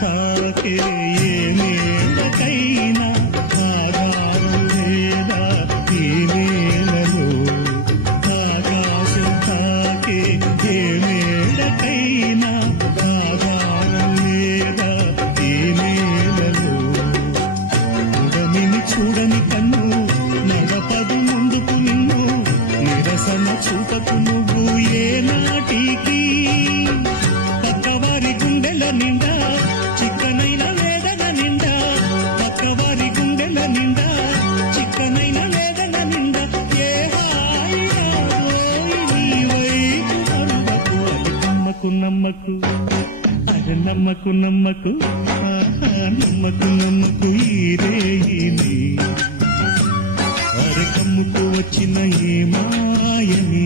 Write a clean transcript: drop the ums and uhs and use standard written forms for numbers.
తాకే ఏ మేడకైనా ఆధారం లేదా ఈ నేలలో ఆకాశం తాకే ఏ మేడకైనా ఆధారం లేదా ఈ నేలలో ఉడమిని చూడని కన్ను నడపదు ముందుకు నిన్ను నిరసన చూపకు నువ్వు ఏ నాటికి పక్కవారి గుండెల నిండా చిక్కనైన వేదన నిండా పక్కవారి గుండెల నిండా చిక్కనైన వేదన నిండా ఏ హాయినా నీవై అరువకు అది నమ్మకు నమ్మకు అది నమ్మకు నమ్మకు నమ్మకు నమ్మకు ఈ రేయిని అరకమ్ముకు వచ్చిన ఏ మాయని